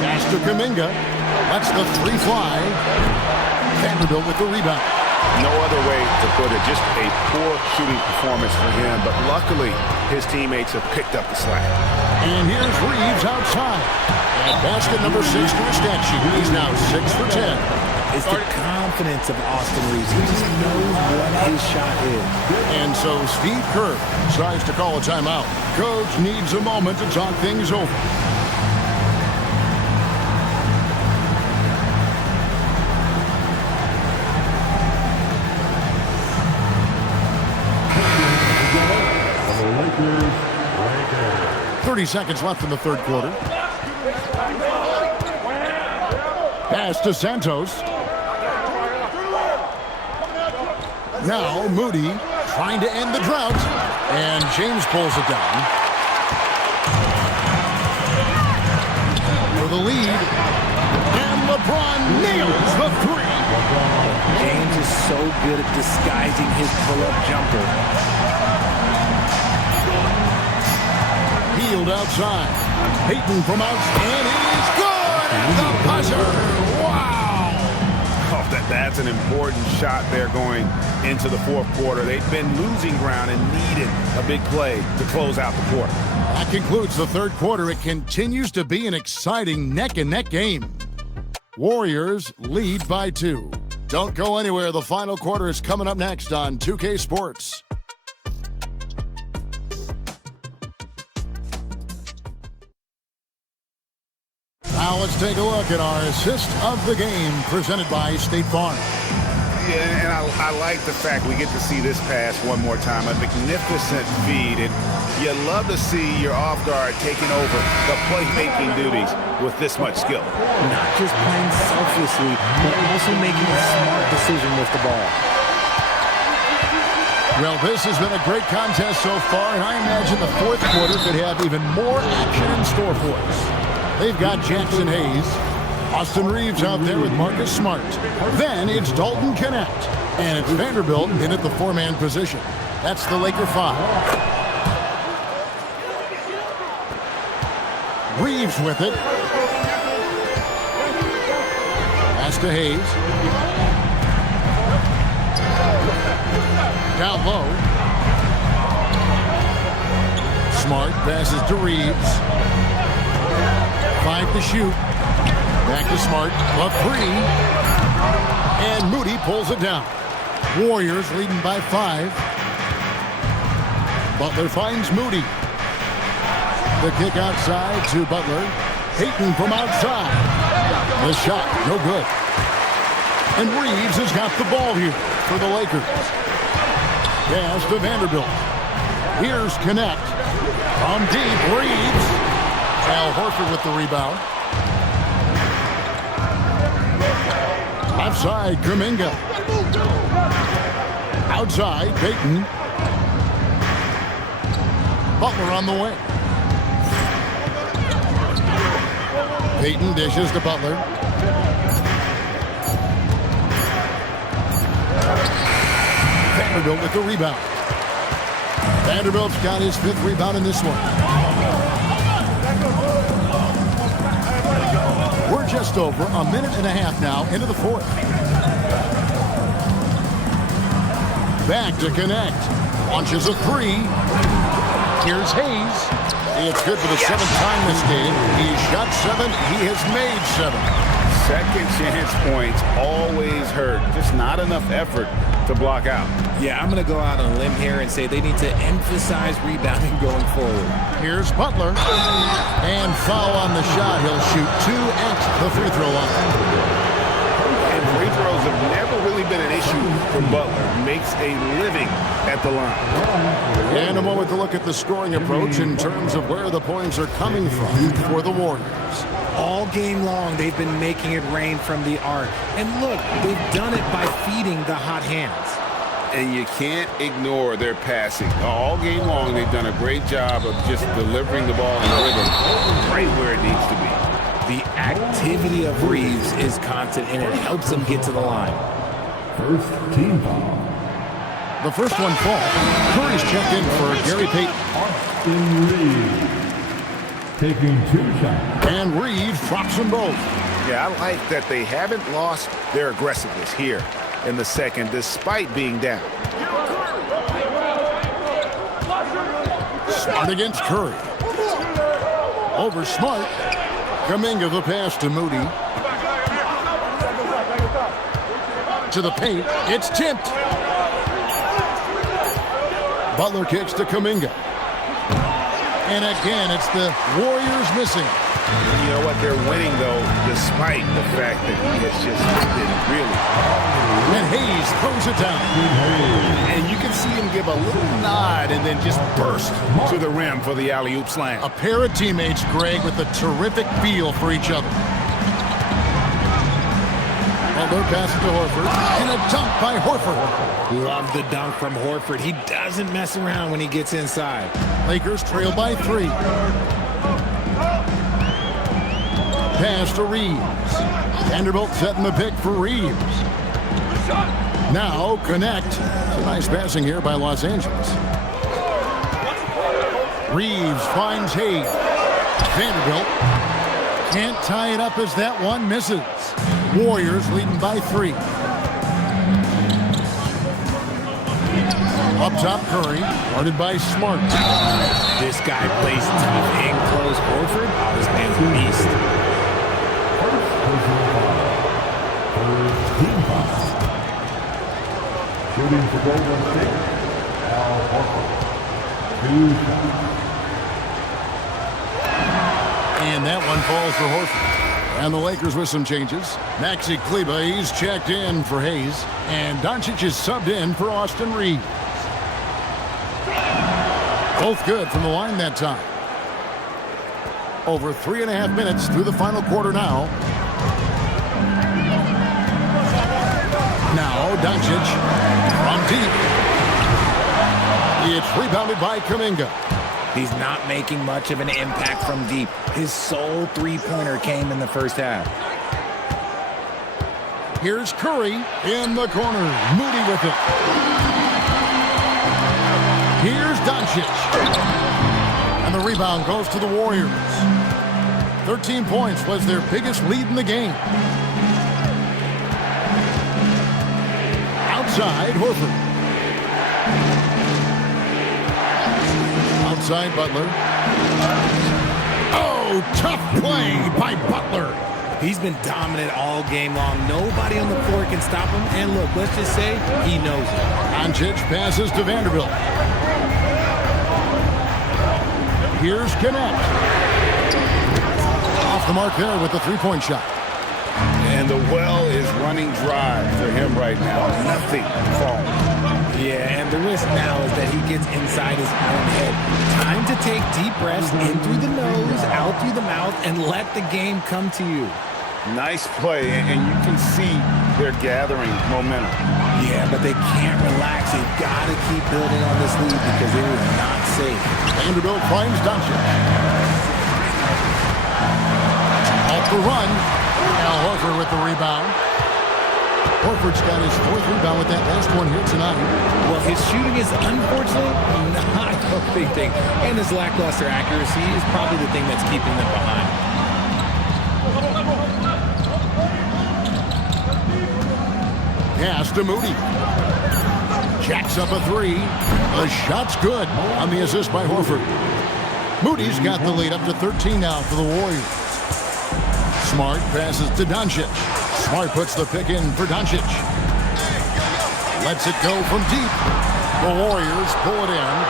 Pass to Kuminga. Lets the 3 fly. Vanderbilt with the rebound. No other way to put it. Just a poor shooting performance for him. But luckily, his teammates have picked up the slack. And here's Reeves outside. And basket number 6 to a stat sheet. He's now 6 for 10. It's the confidence of Austin Reeves. He just knows what his shot is. And so Steve Kerr decides to call a timeout. Coach needs a moment to talk things over. Lakers. 30 seconds left in the third quarter. Pass to Santos. Now Moody trying to end the drought. And James pulls it down. For the lead. And LeBron nails the 3. James is so good at disguising his pull-up jumper. Healed outside. Payton from outside. And he's good at the buzzer. Wow. Oh, that's an important shot there going into the fourth quarter. They've been losing ground and needed a big play to close out the quarter. That concludes the third quarter. It continues to be an exciting neck-and-neck game. Warriors lead by 2. Don't go anywhere. The final quarter is coming up next on 2K Sports. Now let's take a look at our assist of the game presented by State Farm. Yeah, and I like the fact we get to see this pass one more time. A magnificent feed. And you love to see your off guard taking over the playmaking duties with this much skill. Not just playing selflessly, but also making a smart decision with the ball. Well, this has been a great contest so far, and I imagine the fourth quarter could have even more action in store for us. They've got Jackson Hayes, Austin Reeves out there with Marcus Smart. Then it's Dalton Connect, and it's Vanderbilt in at the 4-man position. That's the Laker 5. Reeves with it. Pass to Hayes. Down low. Smart passes to Reeves. 5 to shoot. Back to Smart. Up 3. And Moody pulls it down. Warriors leading by 5. Butler finds Moody. The kick outside to Butler. Payton from outside. The shot, no good. And Reeves has got the ball here for the Lakers. Pass to Vanderbilt. Here's Connect. From deep, Reeves. Al Horford with the rebound. Left side, Kuminga. Outside, Payton. Butler on the wing. Payton dishes to Butler. Vanderbilt with the rebound. Vanderbilt's got his 5th rebound in this one. We're just over a minute and a half now into the 4th. Back to connect. Launches a 3. Here's Hayes. It's good for the 7th time this game. He shot 7. He has made 7. Second chance points always hurt. Just not enough effort to block out. Yeah, I'm going to go out on a limb here and say they need to emphasize rebounding going forward. Here's Butler. And foul on the shot. He'll shoot 2 at the free throw line. And free throws have never really been an issue for Butler. Makes a living at the line. And a moment to look at the scoring approach in terms of where the points are coming from for the Warriors. All game long, they've been making it rain from the arc. And look, they've done it by feeding the hot hands. And you can't ignore their passing. All game long, they've done a great job of just delivering the ball in rhythm right where it needs to be. The activity of Reeves is constant, and it helps them get to the line. First team foul. The first one falls. Curry's checked in for Gary Payton. Austin Reeves taking 2 shots. And Reeves drops them both. Yeah, I like that they haven't lost their aggressiveness here in the second, despite being down. Smart against Curry. Over Smart. Kuminga the pass to Moody. To the paint. It's tipped. Butler kicks to Kuminga. And again, it's the Warriors missing. You know what? They're winning, though, despite the fact that he has just been really. And Hayes throws it down. And you can see him give a little nod and then just burst to the rim for the alley-oop slam. A pair of teammates, Greg, with a terrific feel for each other. Butler passes to Horford. And a dunk by Horford. Love the dunk from Horford. He doesn't mess around when he gets inside. Lakers trail by 3. Pass to Reeves. Vanderbilt setting the pick for Reeves. Now connect. It's a nice passing here by Los Angeles. Reeves finds Hayes. Vanderbilt can't tie it up as that one misses. Warriors leading by 3. Up top, Curry, guarded by Smart. This guy plays tough in close. Horford, this man's a beast. Shooting for Golden State, Al Horford. 2 shots. And that one falls for Horford. And the Lakers with some changes. Maxi Kleber, he's checked in for Hayes. And Doncic is subbed in for Austin Reeves. Both good from the line that time. Over 3.5 minutes through the final quarter now. Now Doncic from deep. It's rebounded by Kuminga. He's not making much of an impact from deep. His sole three-pointer came in the first half. Here's Curry in the corner. Moody with it. Here's Doncic. And the rebound goes to the Warriors. 13 points was their biggest lead in the game. Outside, Horford. Outside, Butler. Oh, tough play by Butler. He's been dominant all game long. Nobody on the floor can stop him. And look, let's just say he knows it. Doncic passes to Vanderbilt. Here's Connect. Off the mark there with the three-point shot. And the well is running dry for him right now. Nothing falling. Yeah, and the risk now is that he gets inside his own head. Time to take deep breaths in through the nose, out through the mouth, and let the game come to you. Nice play, and you can see they're gathering momentum. Yeah, but they can't relax. They've got to keep building on this lead because it is not safe. Vanderbilt finds Doncic. Off the run. Al Horford with the rebound. Horford's got his 4th rebound with that last one here tonight. Well, his shooting is unfortunately not a big thing. And his lackluster accuracy is probably the thing that's keeping them behind. Pass to Moody. Jacks up a 3. The shot's good on the assist by Horford. Moody's got the lead up to 13 now for the Warriors. Smart passes to Doncic. Smart puts the pick in for Doncic. Lets it go from deep. The Warriors pull it in.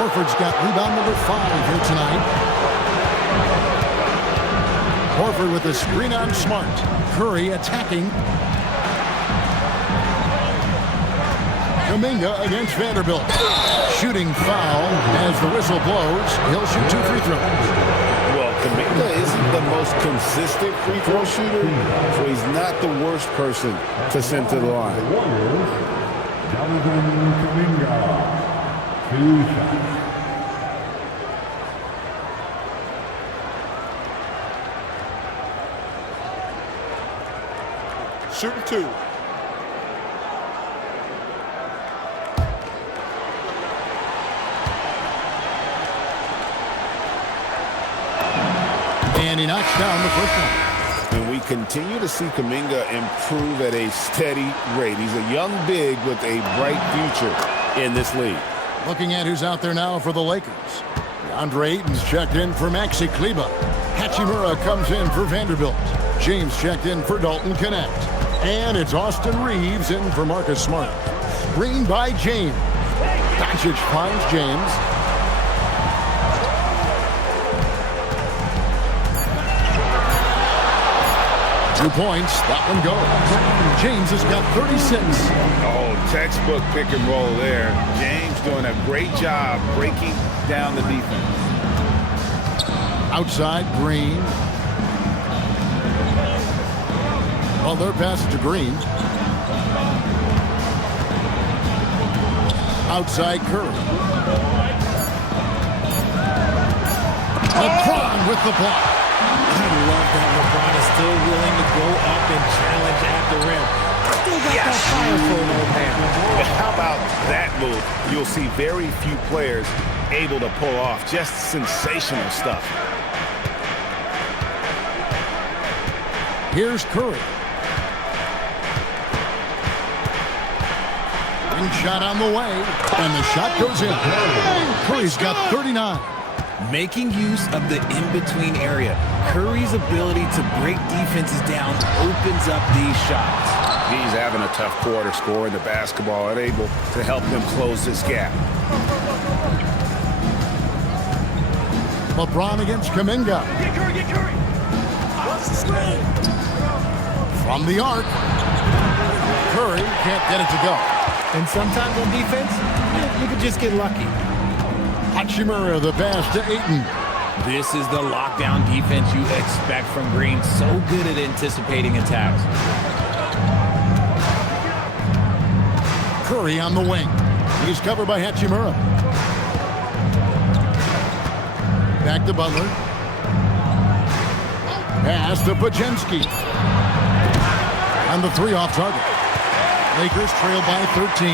Horford's got rebound number 5 here tonight. Horford with the screen on Smart. Curry attacking. Kuminga against Vanderbilt. Shooting foul as the whistle blows. He'll shoot 2 free throws. Well, Kuminga isn't the most consistent free throw shooter, so he's not the worst person to send to the line. Jonathan Kuminga, 2 shots. Shooting 2. And he knocks down the first one. And we continue to see Kuminga improve at a steady rate. He's a young big with a bright future in this league. Looking at who's out there now for the Lakers. DeAndre Ayton's checked in for Maxi Kleber. Hachimura comes in for Vanderbilt. James checked in for Dalton Connect. And it's Austin Reeves in for Marcus Smart. Screen by James. Doncic finds James. Two points. That one goes. James has got 36. Oh, textbook pick and roll there. James doing a great job breaking down the defense. Outside, Green. Well, their pass to Green. Outside, Curry. LeBron with the block. I love that LeBron is still willing to go up and challenge at the rim. Still got that fire for an old man. How about that move? You'll see very few players able to pull off just sensational stuff. Here's Curry. Ring shot on the way, and the shot goes in. Curry's got 39. Making use of the in-between area. Curry's ability to break defenses down opens up these shots. He's having a tough quarter, scoring the basketball and able to help them close this gap. LeBron against Kuminga. Get Curry, get Curry. From the arc. Curry can't get it to go. And sometimes on defense, you can just get lucky. Hachimura, the pass to Ayton. This is the lockdown defense you expect from Green. So good at anticipating attacks. Curry on the wing. He's covered by Hachimura. Back to Butler. Pass to Pajemski. On the 3 off target. Lakers trail by 13.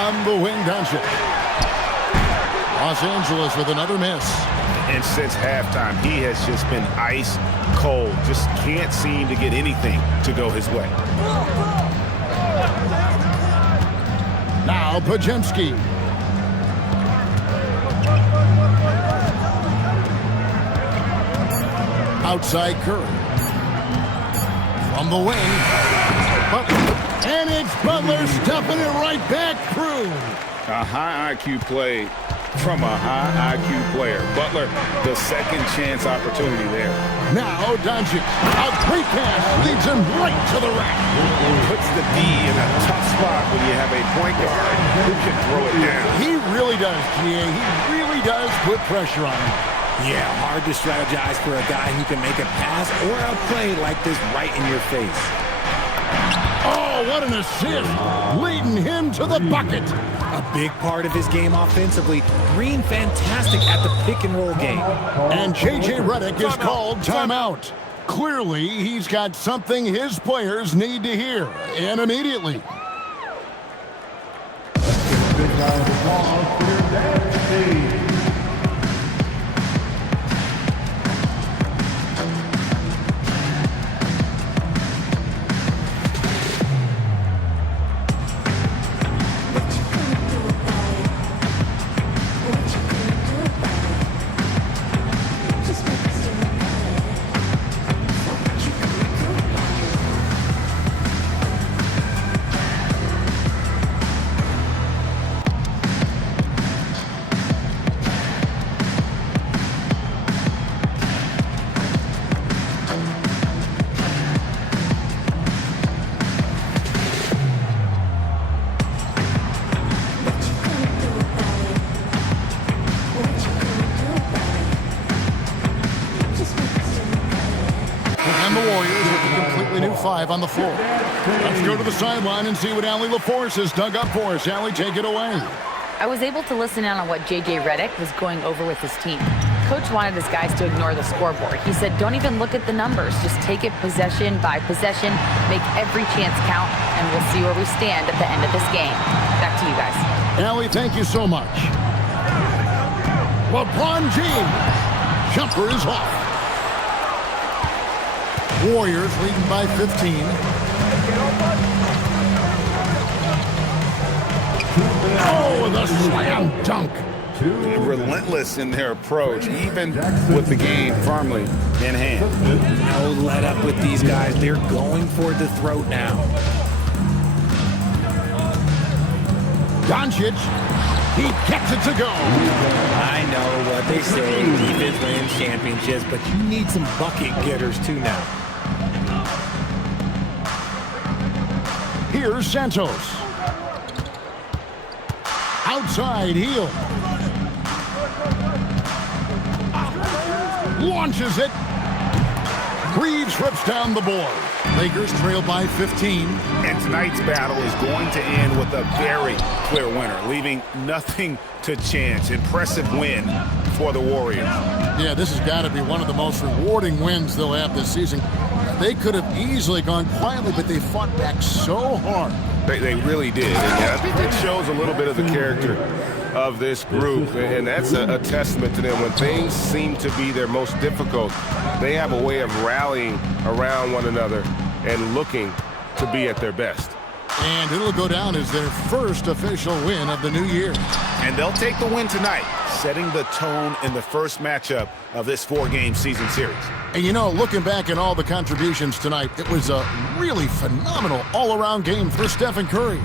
On the wing, Doncic. Los Angeles with another miss. And since halftime, he has just been ice cold. Just can't seem to get anything to go his way. Now Pajemski. Outside Curry. From the wing. And it's Butler stuffing it right back through. A high IQ play from a high IQ player. Butler, the second chance opportunity there. Now Doncic. A great pass leads him right to the rack. Puts the D in a tough spot when you have a point guard who can throw it down. He really does, GA. He really does put pressure on him. Yeah, hard to strategize for a guy who can make a pass or a play like this right in your face. Oh, what an assist, leading him to the bucket. A big part of his game offensively. Green fantastic at the pick-and-roll game. And J.J. Redick is called timeout. Clearly, he's got something his players need to hear, and immediately. Five on the floor. Let's go to the sideline and see what Allie LaForce has dug up for us. Allie, take it away. I was able to listen in on what J.J. Redick was going over with his team. Coach wanted his guys to ignore the scoreboard. He said, don't even look at the numbers. Just take it possession by possession, make every chance count, and we'll see where we stand at the end of this game. Back to you guys. Allie, thank you so much. LeBron James. Jumper is off. Warriors leading by 15. Oh, with a slam dunk. Relentless in their approach, even with the game firmly in hand. No let up with these guys. They're going for the throat now. Doncic, he gets it to go. I know what they say, defense wins championships, but you need some bucket getters too now. Here's Santos. Outside heel. Launches it. Reeves rips down the board. Lakers trail by 15. And tonight's battle is going to end with a very clear winner, leaving nothing to chance. Impressive win for the Warriors. Yeah, this has got to be one of the most rewarding wins they'll have this season. They could have easily gone quietly, but they fought back so hard. They really did. And I think it shows a little bit of the character of this group, and that's a testament to them. When things seem to be their most difficult, they have a way of rallying around one another and looking to be at their best. And it'll go down as their first official win of the new year. And they'll take the win tonight, setting the tone in the first matchup of this 4-game season series. And you know, looking back at all the contributions tonight, it was a really phenomenal all-around game for Stephen Curry.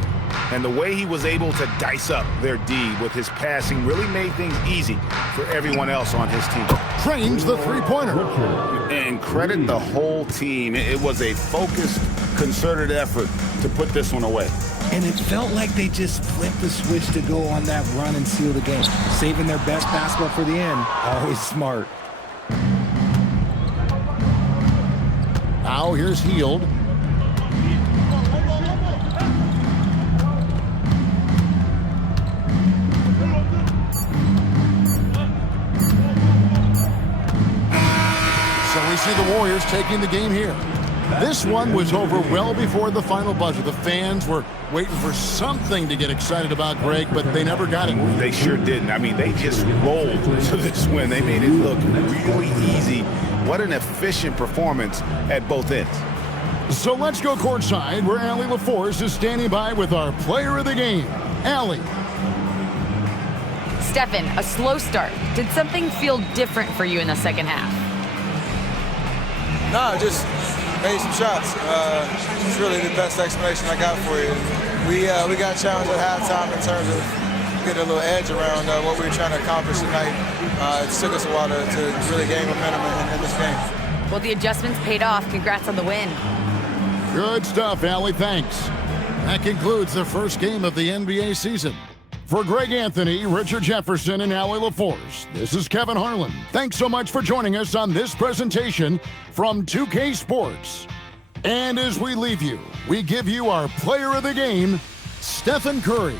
And the way he was able to dice up their D with his passing really made things easy for everyone else on his team. Trains the three-pointer. And credit the whole team. It was a focused, concerted effort to put this one away. And it felt like they just flipped the switch to go on that run and seal the game. Saving their best basketball for the end. Always smart. Now here's Hield. So we see the Warriors taking the game here. This one was over well before the final buzzer. The fans were waiting for something to get excited about, Greg, but they never got it. They sure didn't. I mean, they just rolled to this win. They made it look really easy. What an efficient performance at both ends. So let's go courtside where Allie LaForce is standing by with our player of the game, Allie. Stephen, a slow start. Did something feel different for you in the second half? No, just made some shots. It's really the best explanation I got for you. We got challenged at halftime in terms of getting a little edge around what we were trying to accomplish tonight. It took us a while to really gain momentum in this game. Well, the adjustments paid off. Congrats on the win. Good stuff, Allie. Thanks. That concludes the first game of the NBA season. For Greg Anthony, Richard Jefferson, and Allie LaForce, this is Kevin Harlan. Thanks so much for joining us on this presentation from 2K Sports. And as we leave you, we give you our player of the game, Stephen Curry.